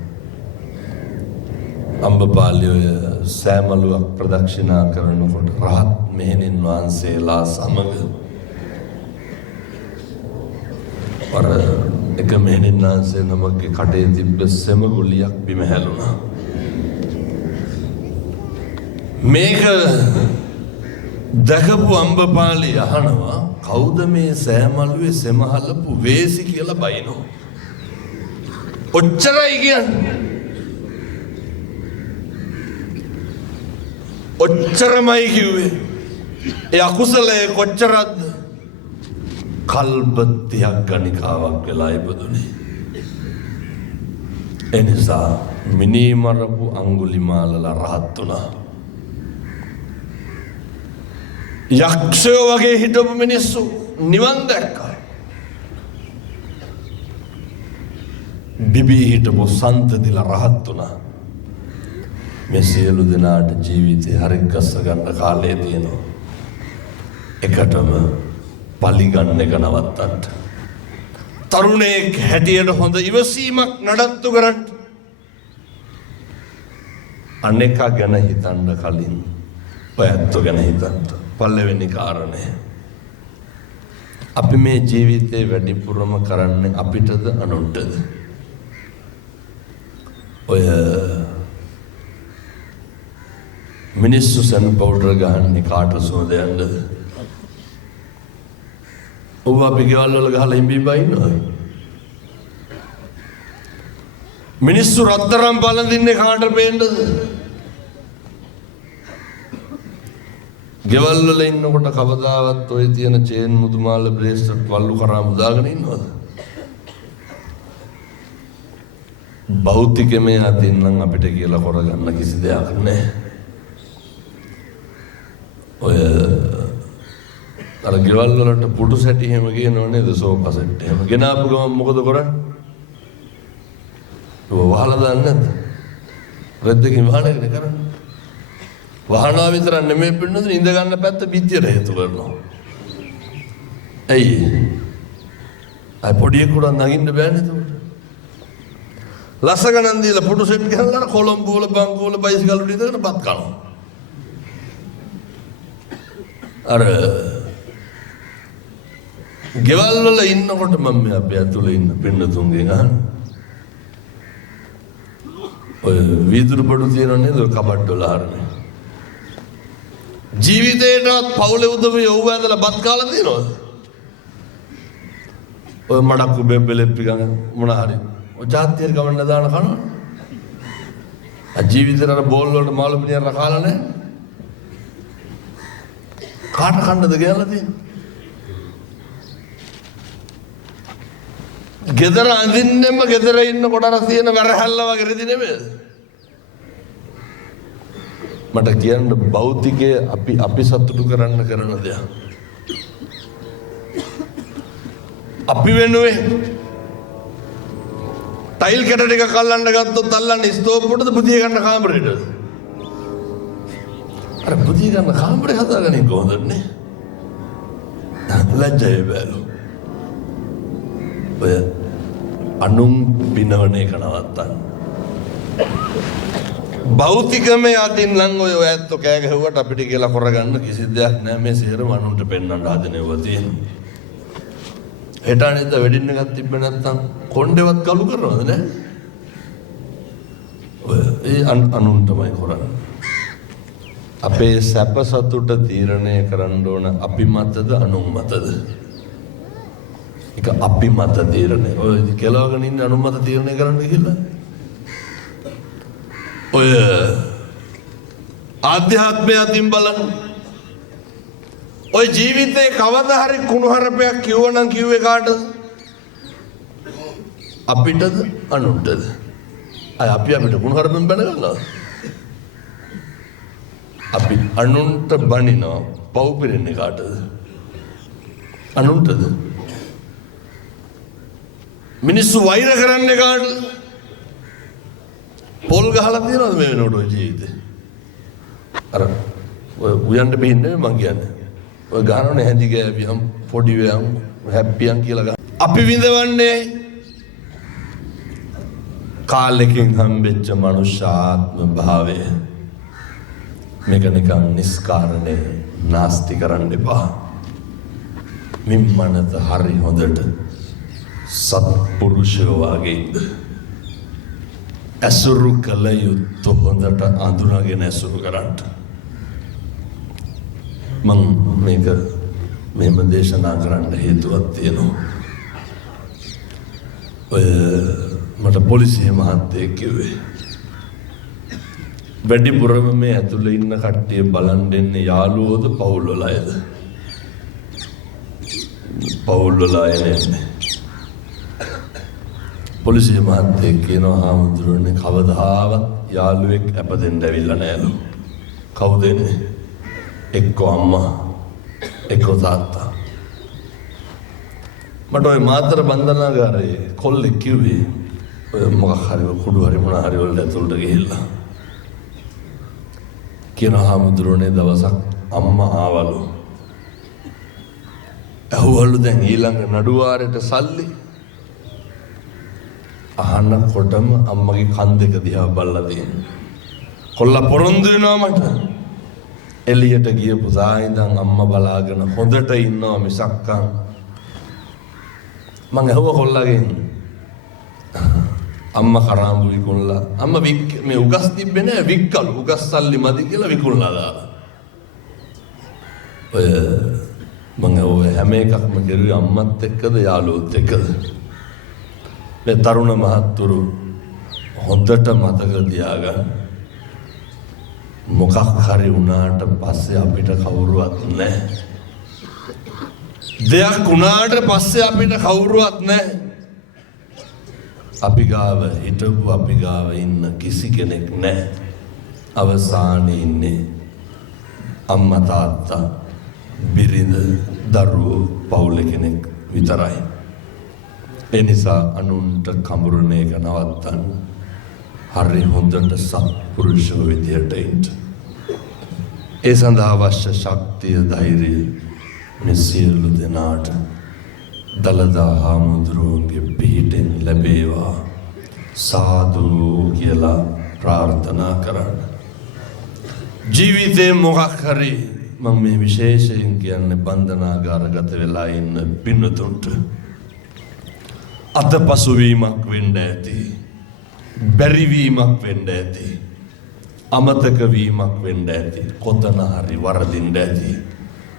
අම්බපාලි ඔය සෑමලුවක් ප්‍රදක්ෂිනා කරනකොට රහත් මෙහෙණින් වහන්සේලා සමග අර එක මෙහෙණින් වහන්සේ නමක්ගේ කටේ තිබ්බ සෙම ගුලියක් බිම හැලුණා. මේක දැකපු අම්බපාලි අහනවා කවුද මේ සෑමලුවේ සෙම හලපු වේසි කියලා බයිනෝ. ඔච්චරයි කියන්නේ. ඔච්චරමයි කිව්වේ. ඒ අකුසලයේ කොච්චරද? කල්ප 30ක් ගණිකාවක් වෙලා ඉපදුනේ. එනිසා මිනී මරපු අඟුලිමාලලා රහත් වුණා. යක්ෂයෝ වගේ හිටපු මිනිස්සු නිවන් දැක්කා. බිබී හිටපු සන්තතිලා රහත් වුණා. මේ සියලු දෙනාට ජීවිතේ හරි ගස්ස ගන්න කාලය තියෙනවා. එකටම පලි ගන්න එක නවත්තන්න. තරුණයෙක් හැටියට හොඳ ඉවසීමක් නඩත්තු කරන්න. අනේක ගැන හිතන්න කලින් ඔයත් ගැන හිතන්න. පළවෙනි කාරණය. අපි මේ ජීවිතේ වැඩිපුරම කරන්නේ අපිටද අනුන්ටද? ඔය මිනිස්සු සන් පවුඩර් ගහන්නේ කාට සුවඳ යන්නද? ඔබ අපි ගෙවල් වල ගහලා හිඹිබා ඉන්නවා. මිනිස්සු රත්තරන් පළඳින්නේ කාට පේන්නද? ගෙවල් වල ඉන්නකොට කවදාවත් ඔය තියෙන චේන් මුදුමාල බ්‍රේස්ලට් වල්ලු කරා මුදාගෙන ඉන්නවද? භෞතිකමය අතින් නම් අපිට කියලා කරගන්න කිසි දෙයක් නැහැ. ඔය අර ගෙවල් වලට පුටු සැටි එහෙම ගේනව නේද? සෝෆා සෙට් එහෙම ගෙනාපු ගමන් මොකද කරන්නේ? ඔය වහලා දාන්නේ නැද්ද? රෙද්දකින් වහනගෙන කරන්නේ. වහනවා විතරක් නෙමෙයි පින්නතුනි, ඉඳ ගන්න පැත්ත පිටියට හේතු කරනවා. ඇයි? අය පොඩියෙකුට නගින්න බෑනේ ඒක. ලස්ස ගණන් දීලා පුටු සෙට් ගහලා කොළඹ වල බංකුව වල බයිසිකල් වල ඉඳගෙන පත් කරනවා. අර ගෙවල් වල ඉන්නකොට මම මේ අපේ ඇතුලේ ඉන්න පින්නතුන්ගෙන් අහන ඔය වීදුරු බඩු තියෙනනේ ඔය කබඩ් වල හරනේ. ජීවිතේටවත් පවුලේ උදවිය යොව්ව ඇඳලා බත් කාලා තියෙනවද? ඔය මඩක්කු බෙබ්බෙලෙප්පි ගන්න මොන හරි. ඔය ජාතියට ගමන්න දාන කනවා. ජීවිතේට අර බෝල් වලට මාළු පිටියලා කාලා නැහැ. කාට කන්නද කියලා තියෙන්නේ? ගෙදර අඳින්නෙම ගෙදර ඉන්න කොටර තියෙන වැරහැල්ල වගේ රෙදි නෙමෙයි. මට කියන්න භෞතිකයේ අපි සතුටු කරන්න කරන දෙයක්. අපි වෙනුවේ ටයිල් කැට ටික කල්ලන්න ගත්තොත් අල්ලන්නේ ස්ටෝව් පොටද බුදිය ගන්න කාමරේට. අර බුදිය ගන්න කාමරේ හදාගන්නේ කොහොමද නේ? ලැජ්ජයි බැලු. ඔය අනුන් පිනවන එක නවත්තන්න. භෞතිකමය අතින් නම් ඔය ඇත්තෝ කෑ ගැහුවට අපිට කියලා කරගන්න කිසි දෙයක් නැහැ. මේ සියරම අනුන්ට පෙන්වන්න හදනේවා තියෙන්නේ. හෙට අනිද්ද වෙඩින් එකක් තිබ්බ නැත්තම් කොණ්ඩේවත් කලු කරනවද නැහැ? ඔය ඒ අනුන්ටමයි කරන්නේ. අපේ සැප සතුට තීරණය කරන්න ඕන අපි මතද අනුන් මතද? ඒක අපි මත තීරණය. ඔය කෙලවගෙන ඉන්න අනුන් මත තීරණය කරන්න කියලා. ඔය ආධ්‍යාත්මය අතින් බලන්න. ඔය ජීවිතේ කවදා හරි කුණුහරුපයක් කිව්වනම් කිව්වේ කාටද? අපිටද අනුන්ටද? අය අපිට කුණුහරුපෙන් බැන ගන්නවා. අපි අනුන්ට බනිනවා. පව් පිරෙන්නේ කාටද? අනුන්ටද? මිනිස්සු වෛර කරන්නේ කාටද? පොල් ගහලා තියනවද මේ වෙනකොට ඔය ජීවිතේ? අර ඔය උයන්ට බින්නේ මං කියන්නේ. ඔය ගහනවනේ හැඳි ගෑවියම් පොඩි වෑම් හැප්පියම් කියලා ගන්න. අපි විඳවන්නේ කාලෙකින් හම්බෙච්ච මනුෂ්‍යාත්ම භාවය. මේක නිකන් නිස්කාරණේ නාස්ති කරන්න එපා. මිම්මනත හරි හොඳට සත්පුරුෂයෝ වගේ ඉන්න. ඇසුරු කළ යුතු හොඳට අඳුනගෙන ඇසුරු කරන්න. මං මේක මෙහෙම දේශනා කරන්න හේතුවක් තියෙනවා. ඔය මට පොලිසිය මහත්තයෙක් කිව්වේ වැඩිපුරම මේ ඇතුළේ ඉන්න කට්ටිය බලන් දෙන්නේ යාළුවෝද පවුල් වල අයද? පවුල් වල අය නෙන්නේ. පොලිසිය මහත්තයෙක් කියනවා හාමුදුරුවනේ කවදාවත් යාළුවෙක් අපදෙන්න ඇවිල්ලා නෑලු. කවුද එන්නේ? එක්කෝ අම්මා එක්කෝ තාත්තා. මට ඔය මාතර බන්ධනාගාරයේ කොල්ලෙක් කිව්වේ ඔය මොකක් හරි කුඩු හරි මොන හරි වලට ඇතුළට ගිහිල්ලා කියනවා හාමුදුරුවනේ දවසක් අම්මා ආවලු. ඇහුවලු දැන් ඊළඟ නඩුවාරයට සල්ලි. අහන්නකොටම අම්මගේ කන් දෙක දිහා බලලා තියෙනවා. කොල්ලා පොරොන්දු වෙනවා මට. එළියට ගියපු දා ඉඳන් අම්මා බලාගෙන හොඳට ඉන්නවා මිසක් මං ඇහුවා කොල්ලාගෙන් අම්මා කරාඹු විකුණලා අම්මා මේ උගස් තිබ්බේ නෑ වික්කලු උගස් සල්ලි මදි කියලා විකුණලා දාලා. ඔය මං ඔය හැම එකක්ම කරුවේ අම්මත් එක්කද යාළුවොත් එක්කද? මේ තරුණ මහත්තුරු හොඳට මතක තියාගන්න. මොකක් හරි වුණාට පස්සේ අපිට කවුරුවත් නැහැ. දෙයක් වුණාට පස්සේ අපිට කවුරුවත් නැහැ. අපි ගාව හිටපු අපි ගාව ඉන්න කිසි කෙනෙක් නැහැ. අවසානයේ ඉන්නේ අම්මා තාත්තා බිරිඳ දරුවෝ පවුල කෙනෙක් විතරයි. ඒ නිසා අනුන්ට කඹරන එක නවත්තන්න. හරි හොඳට සත්පුරුෂෝ විදියට ඉන්න. ඒ සඳහා අවශ්‍ය ශක්තිය ධෛර්යය මේ සියලු දෙනාට දලදා හාමුදුරුවන්ගේ පිහිටෙන් ලැබේවා සාදු කියලා ප්‍රාර්ථනා කරන්න. ජීවිතේ මොකක් හරි මම මේ විශේෂයෙන් කියන්නේ බන්ධනාගාරගත වෙලා ඉන්න පින්නතුන්ට අතපසුවීමක් වෙන්න ඇති. බැරිවීමක් වෙන්න ඇති. අමතක වීමක් වෙන්න ඇති. කොතන හරි වරදින්න ඇති.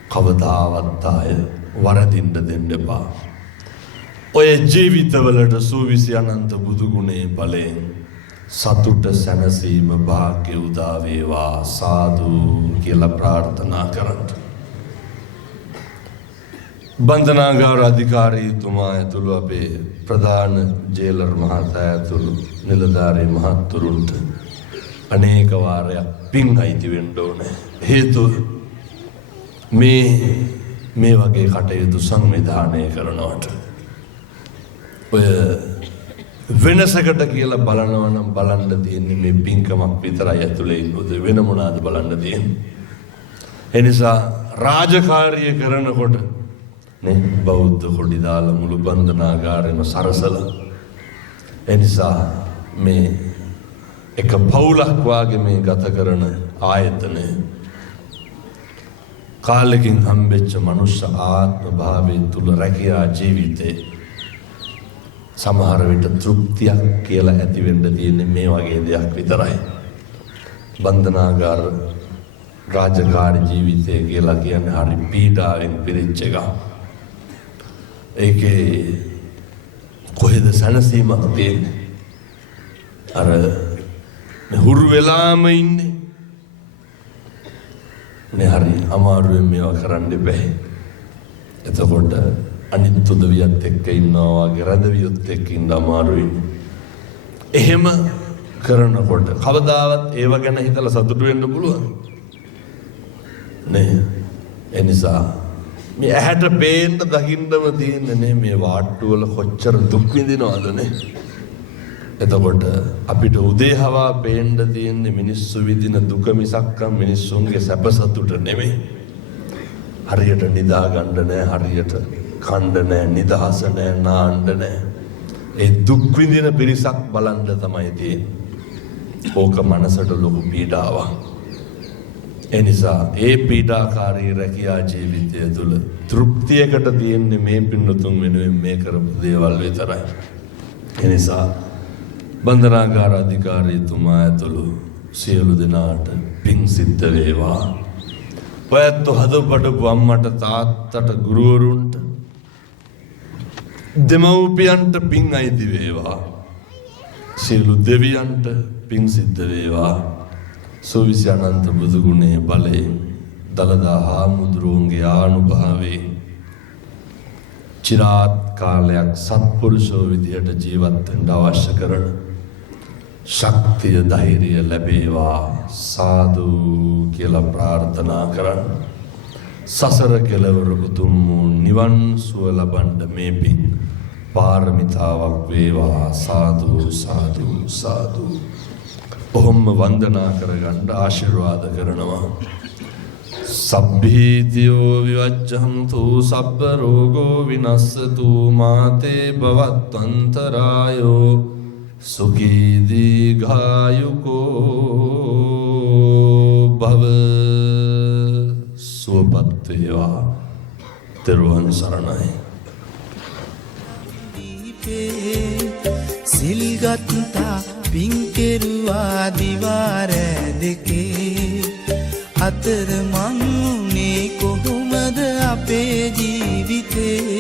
කවදාවත් ආය වරදින්න දෙන්න එපා. ඔය ජීවිතවලට සූවිසි අනන්ත බුදු ගුණේ බලයෙන් සතුට සැනසීම භාග්‍ය උදා වේවා සාදු කියලා ප්‍රාර්ථනා කරන්න. බන්ධනාගාර අධිකාරීතුමා ඇතුළු අපේ ප්‍රධාන ජේලර් මහතා ඇතුළු නිලධාරී මහත්තුරුන්ට අනේක වාරයක් පින් අයිති වෙන්න ඕනේ. හේතුව මේ වගේ කටයුතු සංවිධානය කරනවට ඔය වෙනසකට කියලා බලනවා නම් බලන්න තියෙන්නේ මේ පින්කමක් විතරයි ඇතුලේ ඉන්නොත් වෙන මොනවාද බලන්න තියෙන්නේ. ඒ නිසා රාජකාරිය කරනකොට නේ බෞද්ධ කොඩි දාලා මුළු බන්ධනාගාරෙම සරසලා ඒ නිසා මේ එක පවුලක් වාගේ මේ ගත කරන ආයතනය කාලෙකින් හම්බෙච්ච මනුෂ්‍ය ආත්ම භාවයේ තුල රැකියා ජීවිතේ සමහර විට තෘප්තියක් කියලා ඇති වෙන්න තියෙන්නේ මේ වගේ දෙයක් විතරයි. බන්ධනාගාර රාජකාරී ජීවිතය කියලා කියන්නේ හරි පීඩාවෙන් පිරිච්ච එකක්. ඒකේ කොහෙද සැනසීමක් තියෙන්නේ? අර හුරු වෙලාම ඉන්නේ. නේ හරි අමාරුවෙන් මේවා කරන්න බෑ. එතකොට අනිත් උදවියත් එක්ක ඉන්නවා වගේ රදවියොත් එක්ක ඉන්න අමාරුයි. එහෙම කරනකොට කවදාවත් ඒව ගැන හිතලා සතුටු වෙන්න පුළුවන් නේ. ඒ නිසා මේ ඇහැට පේන්න දකින්නම තියෙන්නේ නේ මේ වාට්ටු වල කොච්චර දුක් විඳිනවද නේ. එතකොට අපිට උදේ හවා පේන්න තියෙන්නේ මිනිස්සු විඳින දුක මිසක් මිනිස්සුන්ගේ සැප සතුට නෙමෙයි. හරියට නිදා ගන්න නැහැ, හරියට කණ්ඩ නැහැ, නිදහස නැහැ, නාන්න නැහැ. ඒ දුක් විඳින පිරිසක් බලන්න තමයි තියෙන්නේ. ඕක මනසට ලොකු පීඩාවක්. ඒ නිසා ඒ පීඩාකාරී රැකියා ජීවිතය තුළ තෘප්තියකට තියෙන්නේ මේ පින්නතුන් වෙනුවෙන් මේ කරපු දේවල් විතරයි. ඒ නිසා බන්ධනාගාර අධිකාරීතුමා ඇතුළු සියලු දෙනාට පින් සිද්ධ වේවා. ඔයත් හදපඩපු අම්මට තාත්තට ගුරුවරුන්ට දෙමව්පියන්ට පින් අයිති වේවා. සියලු දෙවියන්ට පින් සිද්ධ වේවා. සෝවිසි අනන්ත බුදු ගුණේ බලයෙන් දලදා හාමුදුරුවන්ගේ ආනුභාවයෙන් චිරාත් කාලයක් සත්පුරුෂෝ විදියට ජීවත් වෙන්න අවශ්‍ය කරන ශක්තිය ධෛර්යය ලැබේවා සාදු කියලා ප්‍රාර්ථනා කරන්න. සසර කෙලවර උතුම් නිවන් සුව ලබන්න මේ පින් පාරමිතාවක් වේවා සාදු සාදු සාදු. ඔහොම වන්දනා කරගන්න ආශිර්වාද කරනවා. සබ්බීතියෝ විවච්ඡන්තු සබ්බ රෝගෝ විනස්සතු මාතේ භවත්වන්තරායෝ සුඛී දීඝායුකෝ භව. සුවපත් වේවා. තෙරුවන් සරණයි. සිල්ගත්තා පින් කෙරුවා දිවාර දෙකේ අතර මං උනේ කොහොමද අපේ ජීවිතේ